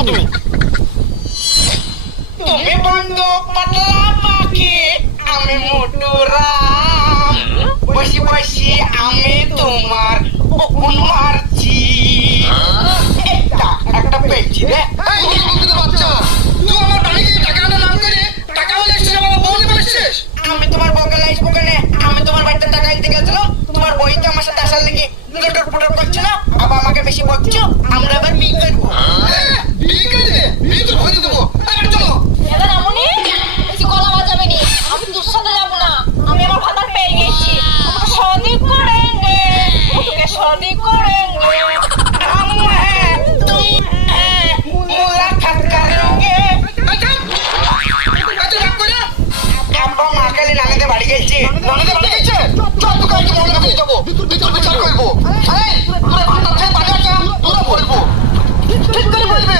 তুমি বন্ধু পাতলা পাখি, আমি মোটু রাম, বসি বসি আমি তোমার বকুন মারছি। একটা পেয়েছি রে। আমি তোমার বউকে লাইছি বউকে, আমি তোমার বাড়িতে টাকা দিতে গেছিল, তোমার বইতে আমার সাথে আসার লেগে লটর পটর করছিল, আবার আমাকে বেশি বকছো, আমরা এবার বিয়ে করবো। এবার আমনি বেশি গলা বাজাবেনি, আমি তোর সাথে যাবো না, আমি আমার ভাতার পেয়ে গেছি, আমাকে শাদি করেঙ্গে, তোকে শাদি করেঙ্গে। तुम मुलाकात करोगे। আব্বা মা কালী নানাদের বাড়ি গেছে। নানাদের বাড়ি গেছে? চল তোকে আজকে মনে করে যাবো, ভিতর বিচার করবো। এই তোরা ভাত খেয়ে বাজার যা, তোরা বলবো। ঠিক করে বলবে।